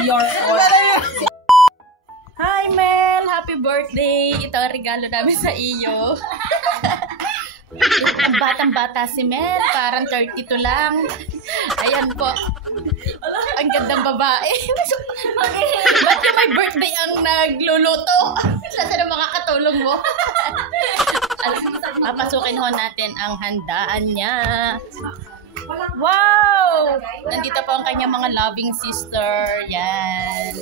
your Hi Mel! Happy birthday! Ito ang regalo namin sa iyo. Ang batang-bata si Mel, parang 32 lang. Ayan po. Ang gandang babae. Ba't yung may birthday ang nagluluto? Saan ang makakatulong mo? Papasukin ho natin ang handaan niya. Wow! Nandito po ang kanyang mga loving sister. Yan.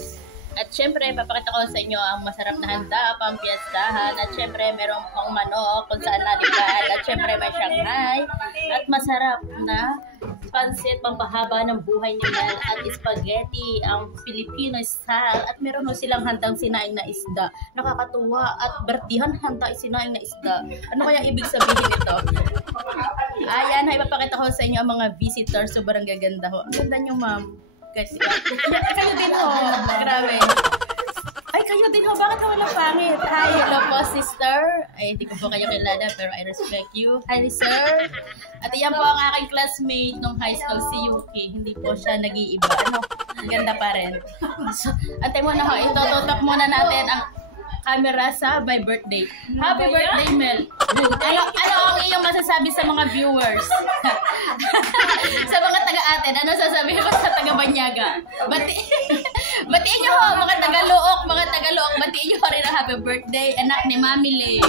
At syempre, papakita ko sa inyo ang masarap na handa, pampiyastahan. At syempre, merong pang manok kung saan naligal. At syempre, may Shanghai. At masarap na pansit, pampahaba ng buhay ni Mel. At spaghetti, ang Filipino style. At meron ho silang handang sinaing na isda. Nakakatuwa. At bertihan handa sinaing na isda. Ano kaya ibig sabihin ito? Ayan, ipapakita ko sa inyo ang mga visitors. Sobrang gaganda ho. Ang ganda nyo, ma'am. Guys, kayo din ho. Grabe. Ay, kayo din ho. Bakit walang pangit? Hi, hello po, sister. Ay, hindi ko po kayo kilala, pero I respect you. Hi, sir. At iyan po ang aking classmate nung high school, si Yuki. Hindi po siya nag-iiba. Ano? Ganda pa rin. So, antay mo na ho. Itututok muna natin ang camera sa my birthday. Happy birthday, Mel. Ano ang iyong masasabi sa mga viewers? Sa mga taga-atin, ano sasabihin mo sa taga-Banyaga? Batiin nyo ho, mga taga-Luok, batiin nyo ho rin ang happy birthday, anak ni Mami Lee.